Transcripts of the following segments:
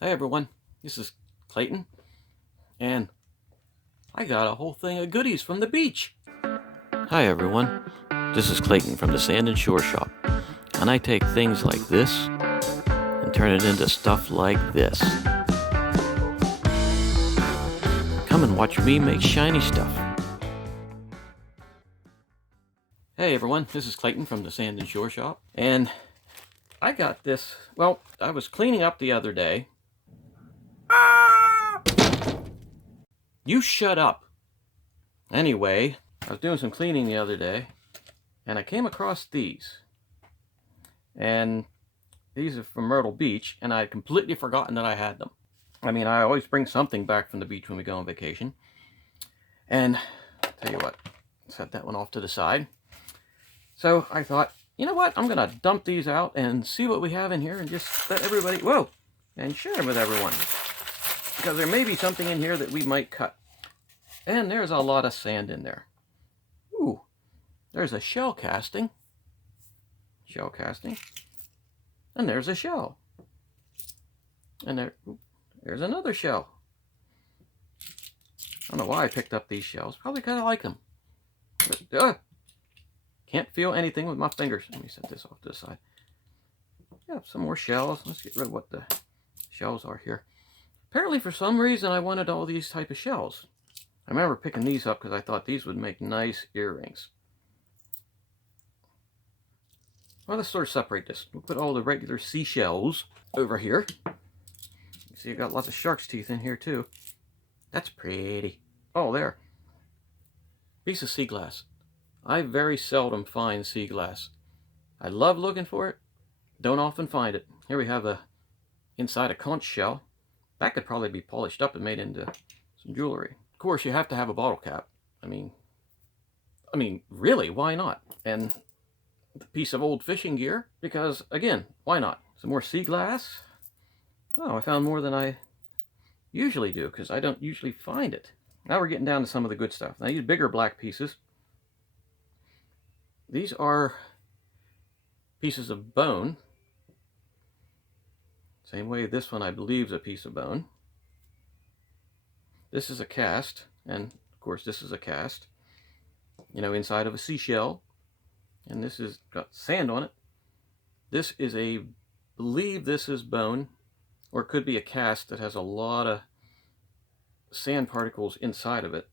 Hey everyone, this is Clayton, and I got a whole thing of goodies from the beach. Hi everyone, this is Clayton from the Sand and Shore Shop, and I take things like this and turn it into stuff like this. Come and watch me make shiny stuff. Hey everyone, this is Clayton from the Sand and Shore Shop, and I got this, well, I was cleaning up the other day. You shut up! Anyway, I was doing some cleaning the other day, and I came across these. And these are from Myrtle Beach, and I had completely forgotten that I had them. I mean, I always bring something back from the beach when we go on vacation. And tell you what, set that one off to the side. So I thought, you know what, I'm going to dump these out and see what we have in here and just let everybody, whoa, and share them with everyone. Because there may be something in here that we might cut. And there's a lot of sand in there. Ooh, there's a shell casting. Shell casting. And there's a shell. And there's another shell. I don't know why I picked up these shells. Probably kind of like them. But, can't feel anything with my fingers. Let me set this off to the side. Yeah, some more shells. Let's get rid of what the shells are here. Apparently, for some reason, I wanted all these type of shells. I remember picking these up because I thought these would make nice earrings. Well, let's sort of separate this. We'll put all the regular seashells over here. You see, I got lots of shark's teeth in here too. That's pretty. Oh, there. Piece of sea glass. I very seldom find sea glass. I love looking for it. Don't often find it. Here we have inside a conch shell. That could probably be polished up and made into some jewelry. Of course, you have to have a bottle cap. I mean, really, why not? And a piece of old fishing gear, because, again, why not? Some more sea glass. Oh, I found more than I usually do, because I don't usually find it. Now we're getting down to some of the good stuff. Now, these bigger black pieces. These are pieces of bone. Same way this one, I believe, is a piece of bone. This is a cast, and of course this is a cast, you know, inside of a seashell. And this has got sand on it. This is believe this is bone, or it could be a cast that has a lot of sand particles inside of it.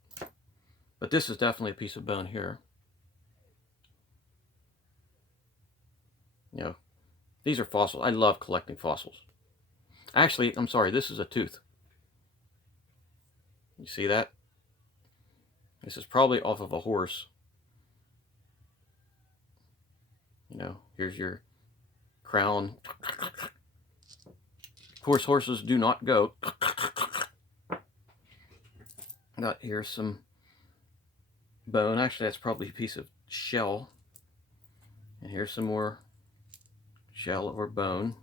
But this is definitely a piece of bone here. You know, these are fossils. I love collecting fossils. Actually, I'm sorry, this is a tooth. You see that? This is probably off of a horse. You know, here's your crown. Of course, horses do not go. Got here some bone. Actually, that's probably a piece of shell. And here's some more shell or bone.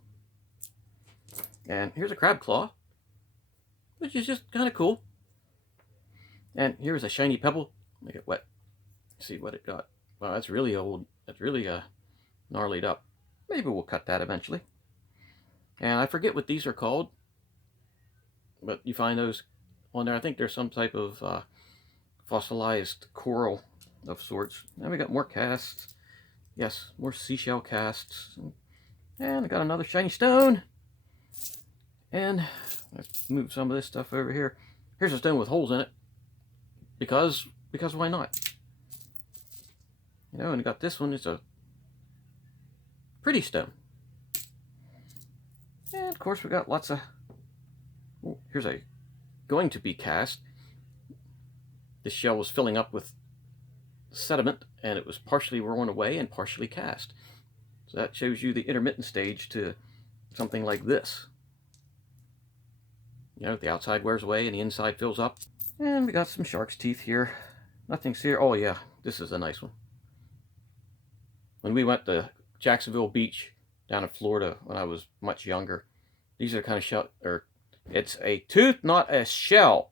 And here's a crab claw, which is just kind of cool. And here's a shiny pebble. Make it wet. See what it got. Wow, that's really old. That's really gnarlied up. Maybe we'll cut that eventually. And I forget what these are called, but you find those on there. I think there's some type of fossilized coral of sorts. And we got more casts. Yes, more seashell casts. And I got another shiny stone. And let's move some of this stuff over here. Here's a stone with holes in it. Because why not? You know, and I got this one. It's a pretty stone. And of course we got lots of, oh, here's a going to be cast. This shell was filling up with sediment, and it was partially worn away and partially cast. So that shows you the intermittent stage to something like this. You know, the outside wears away and the inside fills up. And we got some shark's teeth here. Nothing serious. Oh yeah, this is a nice one. When we went to Jacksonville Beach down in Florida when I was much younger, these are kind of shell, or it's a tooth, not a shell.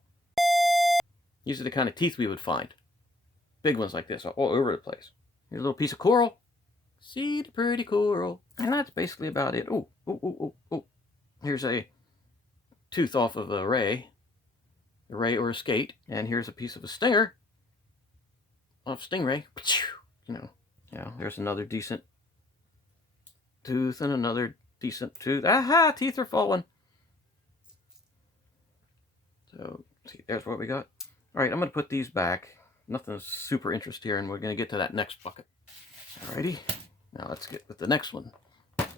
These are the kind of teeth we would find. Big ones like this, all over the place. Here's a little piece of coral. See the pretty coral. And that's basically about it. Oh, oh, oh, oh, oh. Here's a tooth off of a ray or a skate. And here's a piece of a stinger off stingray. You know, there's another decent tooth and another decent tooth. Aha, teeth are falling. So, see, there's what we got. All right, I'm going to put these back. Nothing super interesting here, and we're going to get to that next bucket. Alrighty, now let's get with the next one.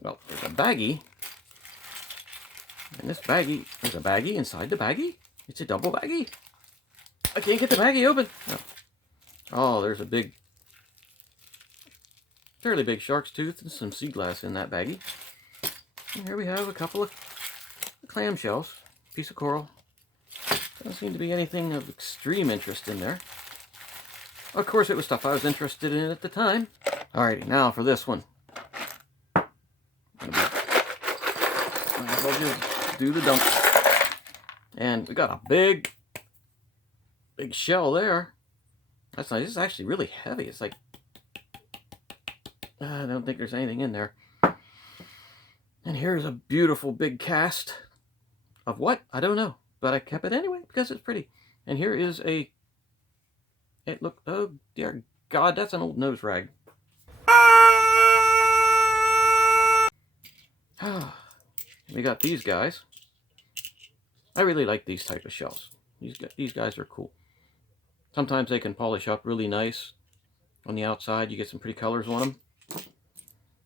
Well, there's a baggie. And this baggie, there's a baggie inside the baggie. It's a double baggie. I can't get the baggie open. Oh, there's a big, fairly big shark's tooth and some sea glass in that baggie. And here we have a couple of clam shells, piece of coral. Doesn't seem to be anything of extreme interest in there. Of course, it was stuff I was interested in at the time. Alrighty, now for this one. Might as well just do the dump. And we got a big shell there. That's nice. This is actually really heavy. It's like, I don't think there's anything in there. And here's a beautiful big cast of what? I don't know. But I kept it anyway because it's pretty. And here is a, oh dear God, that's an old nose rag. We got these guys. I really like these type of shells. These guys are cool. Sometimes they can polish up really nice on the outside. You get some pretty colors on them.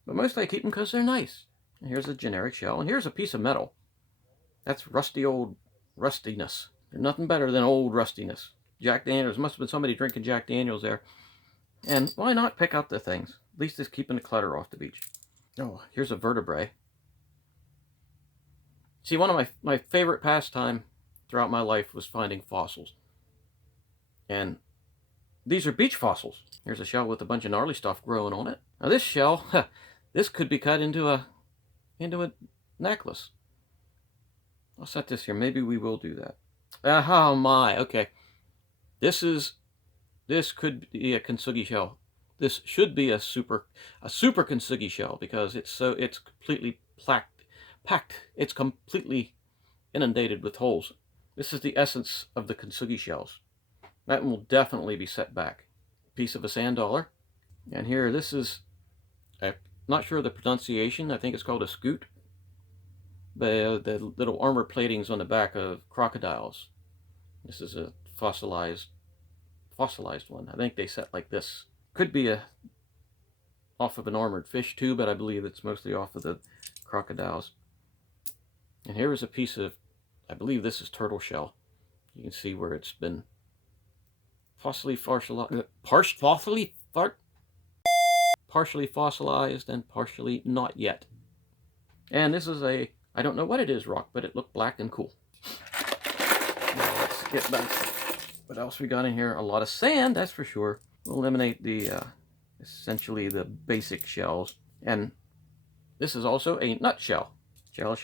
But mostly I keep them because they're nice. And here's a generic shell. And here's a piece of metal. That's rusty old rustiness. There's nothing better than old rustiness. Jack Daniels. Must have been somebody drinking Jack Daniels there. And why not pick up the things? At least it's keeping the clutter off the beach. Oh, here's a vertebrae. See, one of my favorite pastime throughout my life was finding fossils. And these are beach fossils. Here's a shell with a bunch of gnarly stuff growing on it. Now this shell, this could be cut into a necklace. I'll set this here. Maybe we will do that. Oh my, okay. This could be a kintsugi shell. This should be a super kintsugi shell because it's completely packed. It's completely inundated with holes. This is the essence of the kintsugi shells. That one will definitely be set back. Piece of a sand dollar. And here, this is, I'm not sure the pronunciation. I think it's called a scoot. The little armor platings on the back of crocodiles. This is a fossilized one. I think they set like this. Could be off of an armored fish too, but I believe it's mostly off of the crocodiles. And here is a piece of, I believe this is turtle shell. You can see where it's been partially fossilized and partially not yet. And this is a, I don't know what it is, rock, but it looked black and cool. Now let's get back. What else we got in here? A lot of sand, that's for sure. We'll eliminate the, essentially the basic shells. And this is also a nutshell. Shell.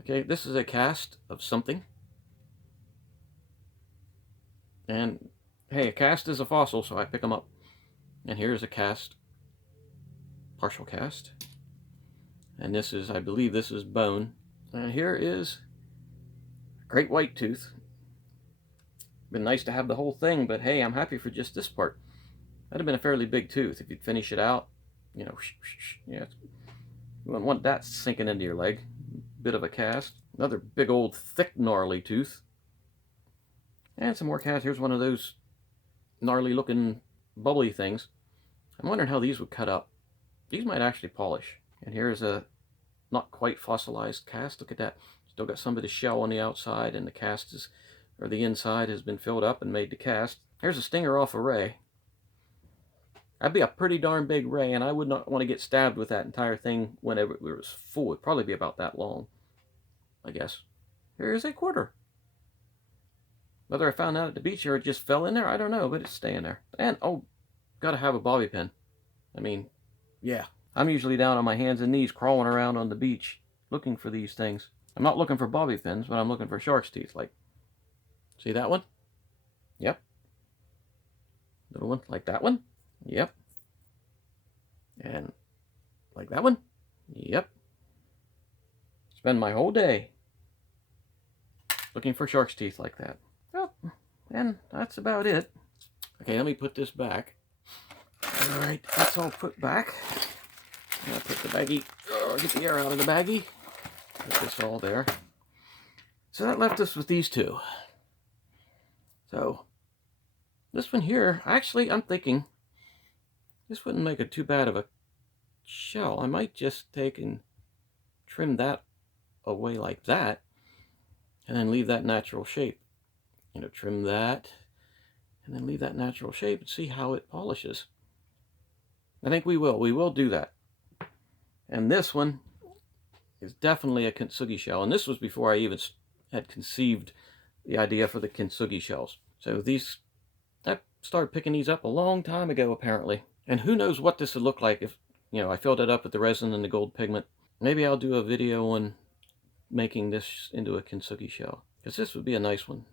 Okay, this is a cast of something. And hey, a cast is a fossil, so I pick them up. And here's a cast, partial cast. And this is, I believe this is bone. And here is a great white tooth. Been nice to have the whole thing, but hey, I'm happy for just this part. That'd have been a fairly big tooth if you'd finish it out. You know, yeah. You wouldn't want that sinking into your leg. Bit of a cast. Another big old thick gnarly tooth. And some more casts. Here's one of those gnarly looking bubbly things. I'm wondering how these would cut up. These might actually polish. And here's a not quite fossilized cast. Look at that. Still got some of the shell on the outside, and the cast is, or the inside has been filled up and made to cast. Here's a stinger off a ray. That'd be a pretty darn big ray, and I would not want to get stabbed with that entire thing whenever it was full. It'd probably be about that long, I guess. Here's a quarter. Whether I found out at the beach or it just fell in there, I don't know, but it's staying there. And, oh, gotta have a bobby pin. I mean, yeah. I'm usually down on my hands and knees crawling around on the beach looking for these things. I'm not looking for bobby pins, but I'm looking for shark's teeth. Like, see that one? Yep. Little one, like that one? Yep. And like that one? Yep. spend my whole day looking for shark's teeth like that. Well, and that's about it. Okay, let me put this back. All right, that's all put back. I'll put the baggie, get the air out of the baggie. Put this all there. So that left us with these two. So this one here, actually, I'm thinking this wouldn't make it too bad of a shell. I might just take and trim that away like that, and then leave that natural shape. You know, trim that, and then leave that natural shape and see how it polishes. I think we will. We will do that. And this one is definitely a kintsugi shell. And this was before I even had conceived the idea for the kintsugi shells. So these, I started picking these up a long time ago, apparently. And who knows what this would look like if, you know, I filled it up with the resin and the gold pigment. Maybe I'll do a video on making this into a kintsugi shell, because this would be a nice one.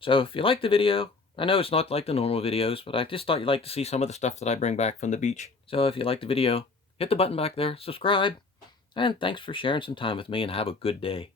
So if you like the video, I know it's not like the normal videos, but I just thought you'd like to see some of the stuff that I bring back from the beach. So if you like the video, hit the button back there, subscribe, and thanks for sharing some time with me, and have a good day.